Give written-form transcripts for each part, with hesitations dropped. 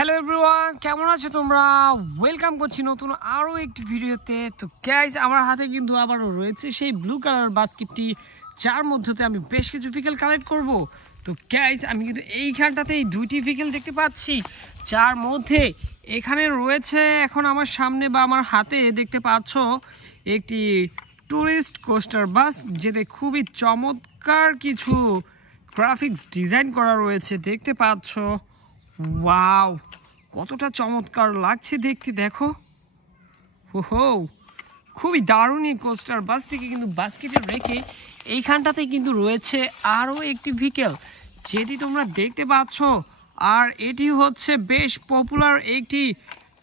Hello everyone, কেমন আছো তোমরা? ওয়েলকাম করছি নতুন আরও একটি ভিডিওতে। তো গাইজ, আমার হাতে কিন্তু আবারও রয়েছে সেই ব্লু কালার বাস্কেটটি, যার মধ্যে আমি বেশ কিছু ভিকেল কালেক্ট করব। তো গাইজ, আমি কিন্তু এইখানটাতেই দুইটি ভিকেল দেখতে পাচ্ছি, যার মধ্যে এখানে রয়েছে এখন আমার সামনে বা আমার হাতে দেখতে পাচ্ছ একটি ট্যুরিস্ট কোস্টার বাস, যেতে খুবই চমৎকার কিছু গ্রাফিক্স ডিজাইন করা রয়েছে দেখতে পাচ্ছ। ওয়াও, কতটা চমৎকার লাগছে দেখতে, দেখো। হো, খুবই দারুণ এই কোস্টার বাসটিকে কিন্তু বাস্কেটে রেখে এইখানটাতে কিন্তু রয়েছে আরও একটি ভিকেল, যেটি তোমরা দেখতে পাচ্ছ। আর এটি হচ্ছে বেশ পপুলার একটি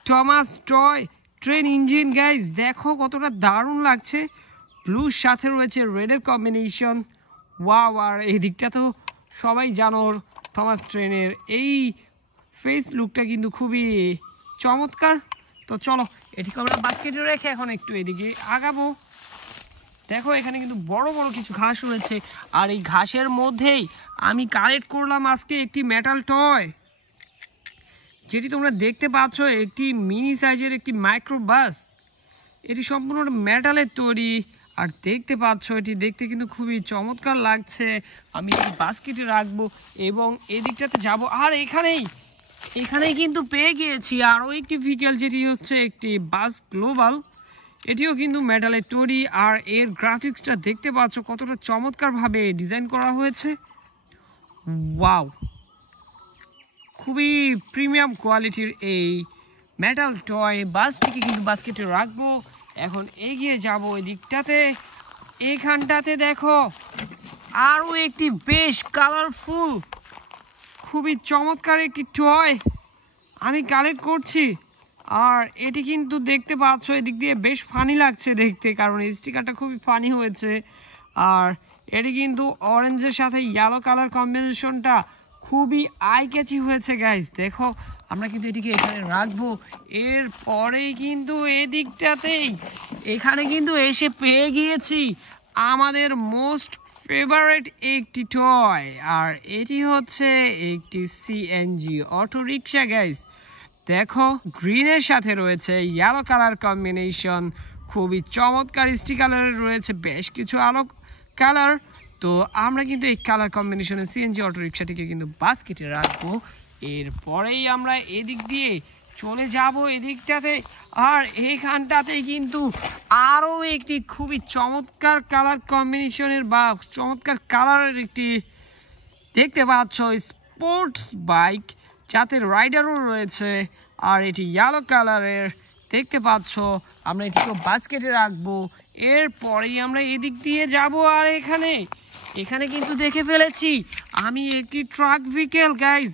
Thomas toy train engine. Guys দেখো কতটা দারুণ লাগছে, ব্লুর সাথে রয়েছে রেডের কম্বিনেশন। ওয়াও, আর এই দিকটা তো সবাই জানো, টমাস ট্রেনের এই ফেস লুকটা কিন্তু খুবই চমৎকার। তো চলো, এটিকে আমরা বাস্কেটে রেখে এখন একটু এদিকে আগাবো। দেখো এখানে কিন্তু বড় বড় কিছু ঘাস রয়েছে, আর এই ঘাসের মধ্যেই আমি কালেক্ট করলাম আজকে একটি মেটাল টয়, যেটি তোমরা দেখতে পাচ্ছ একটি মিনি সাইজের একটি মাইক্রো বাস। এটি সম্পূর্ণ মেটালের তৈরি, আর দেখতে পাচ্ছ এটি দেখতে কিন্তু খুবই চমৎকার লাগছে। আমি এই বাস্কেটে রাখবো এবং এদিকটাতে যাব। আর এখানেই কিন্তু পেয়ে গিয়েছি আরও একটি ভিকেল, যেটি হচ্ছে একটি বাস গ্লোবাল। এটিও কিন্তু মেটালের তৈরি, আর এর গ্রাফিক্সটা দেখতে পাচ্ছ কতটা চমৎকারভাবে ডিজাইন করা হয়েছে। ওয়াও, খুবই প্রিমিয়াম কোয়ালিটির এই মেটাল টয় বাসটিকে কিন্তু বাস্কেটে রাখবো। এখন এগিয়ে যাব এদিকটাতে। এইখানটাতে দেখো আরও একটি বেশ কালারফুল, খুবই চমৎকার একটি টয় আমি কালেক্ট করছি। আর এটি কিন্তু দেখতে পাচ্ছ এদিক দিয়ে বেশ ফানি লাগছে দেখতে, কারণ স্টিকারটা খুবই ফানি হয়েছে। আর এটি কিন্তু অরেঞ্জের সাথে ইয়েলো কালার কম্বিনেশনটা খুবই আই ক্যাচি হয়েছে। গাইজ দেখো, আমরা কিন্তু এটিকে এখানে রাখবো। এরপরেই কিন্তু এদিকটাতেই এখানে কিন্তু এসে পেয়ে গিয়েছি আমাদের মোস্ট ফেভারিট একটি টয়, আর এটি হচ্ছে একটি সিএনজি অটো রিক্সা। গাইজ দেখো, গ্রিনের সাথে রয়েছে ইয়েলো কালার কম্বিনেশন, খুবই চমৎকার স্টিকারের রয়েছে বেশ কিছু আলো কালার। তো আমরা কিন্তু এই কালার কম্বিনেশনের সিএনজি অটো রিক্সাটিকে কিন্তু বাস্কেটে রাখবো। এরপরেই আমরা এদিক দিয়ে চলে যাব এদিকটাতে। আর এইখানটাতে কিন্তু আরও একটি খুবই চমৎকার কালার কম্বিনেশনের বা চমৎকার কালারের একটি দেখতে পাচ্ছ স্পোর্টস বাইক, যাতে রাইডারও রয়েছে। আর এটি ইয়েলো কালারের দেখতে পাচ্ছ। আমরা এটিকে বাস্কেটে রাখবো। এরপরেই আমরা এদিক দিয়ে যাব। আর এখানে কিন্তু দেখে ফেলেছি আমি একটি ট্রাক ভিকেল। গাইজ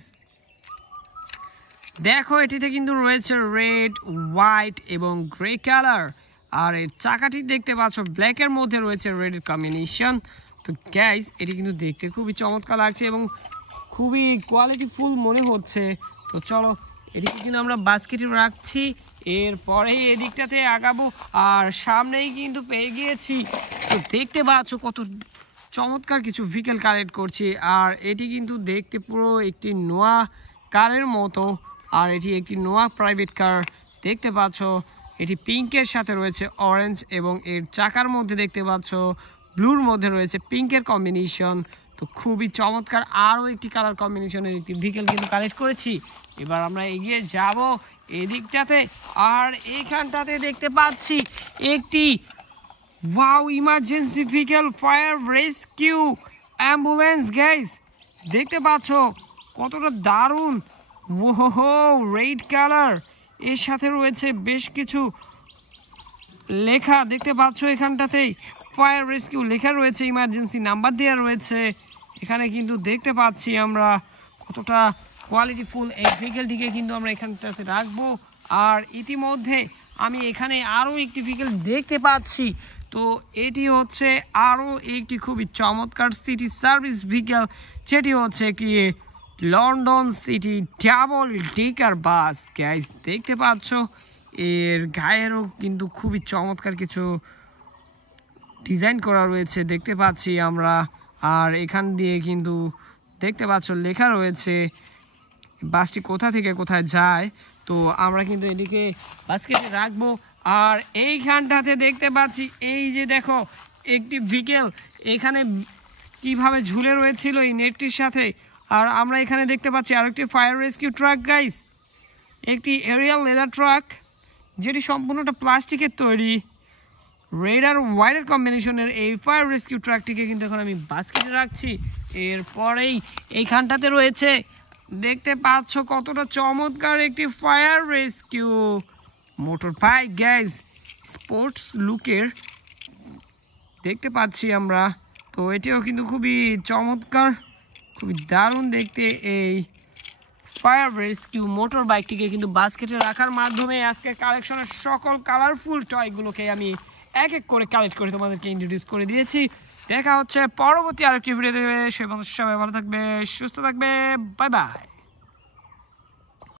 দেখো, এটিতে কিন্তু রয়েছে রেড, হোয়াইট এবং গ্রে কালার। আর এর চাকাটি দেখতে পাচ্ছ ব্ল্যাকের মধ্যে রয়েছে রেডের কম্বিনেশন। তো গাইজ, এটি কিন্তু দেখতে খুবই চমৎকার লাগছে এবং খুবই কোয়ালিটিফুল মনে হচ্ছে। তো চলো, এদিকে কিন্তু আমরা বাস্কেটে রাখছি। এরপরেই এদিকটাতে আগাবো। আর সামনেই কিন্তু পেয়ে গিয়েছি, তো দেখতে পাচ্ছ কত চমৎকার কিছু ভিকেল কালেক্ট করছি। আর এটি কিন্তু দেখতে পুরো একটি নোয়া কারের মতো। আর এটি একটি নোয়া প্রাইভেট কার দেখতে পাচ্ছ। এটি পিঙ্কের সাথে রয়েছে অরেঞ্জ, এবং এর চাকার মধ্যে দেখতে পাচ্ছ ব্লুর মধ্যে রয়েছে পিঙ্কের কম্বিনেশন। তো খুবই চমৎকার আরও একটি কালার কম্বিনেশনের একটি ভিকেল কিন্তু কালেক্ট করেছি। এবার আমরা এগিয়ে যাব এদিকটাতে। আর এইখানটাতে দেখতে পাচ্ছি একটি wow emergency ভিকেল fire rescue ambulance. Guys দেখতে পাচ্ছ কতটা দারুণ। ওহো, রেড কালার, এর সাথে রয়েছে বেশ কিছু লেখা দেখতে পাচ্ছ। এখানটাতেই ফায়ার রেস্কিউ লেখা রয়েছে, ইমার্জেন্সি নাম্বার দেওয়া রয়েছে। এখানে কিন্তু দেখতে পাচ্ছি আমরা কতটা কোয়ালিটিফুল এই ভিকেলটিকে কিন্তু আমরা এখানটাতে রাখবো। আর ইতিমধ্যে আমি এখানে আরও একটি ভিকেল দেখতে পাচ্ছি। তো এটি হচ্ছে আরও একটি খুবই চমৎকার সিটি সার্ভিস ভিকেল, যেটি হচ্ছে কি লন্ডন সিটি ডাবল ডেকার বাস। গাইজ দেখতে পাচ্ছ এর গায়েরও কিন্তু খুবই চমৎকার কিছু ডিজাইন করা রয়েছে দেখতে পাচ্ছি আমরা। আর এখান দিয়ে কিন্তু দেখতে পাচ্ছ লেখা রয়েছে বাসটি কোথা থেকে কোথায় যায়, তো আমরা কিন্তু এদিকে বাস্কেটে রাখবো। আর এইখানটাতে দেখতে পাচ্ছি এই যে দেখো একটি ভিকেল এখানে কিভাবে ঝুলে রয়েছিল এই নেটটির সাথে। আর আমরা এখানে দেখতে পাচ্ছি আরেকটি ফায়ার রেস্কিউ ট্রাক গাইস, একটি এরিয়াল লেদার ট্রাক যেটি সম্পূর্ণটা প্লাস্টিকের তৈরি। রেড আর হোয়াইটের কম্বিনেশনের এই ফায়ার রেস্কিউ ট্রাকটিকে কিন্তু এখন আমি বাস্কেটে রাখছি। এরপরেই এইখানটাতে রয়েছে দেখতে পাচ্ছ কতটা চমৎকার একটি fire rescue motor bike guys, sports লুকের দেখতে পাচ্ছি আমরা। তো এটিও কিন্তু খুবই চমৎকার, খুবই দারুণ দেখতে এই ফায়ার রেস্কিউ মোটর বাইকটিকে কিন্তু বাস্কেটে রাখার মাধ্যমে আজকে কালেকশনের সকল কালারফুল টয়গুলোকে আমি এক এক করে কালেক্ট করে তোমাদেরকে ইন্ট্রোডিউস করে দিয়েছি। দেখা হচ্ছে পরবর্তী আরেকটি ভিডিওতে। সে পর্যন্ত সবাই ভালো থাকবে, সুস্থ থাকবে, বাই বাই।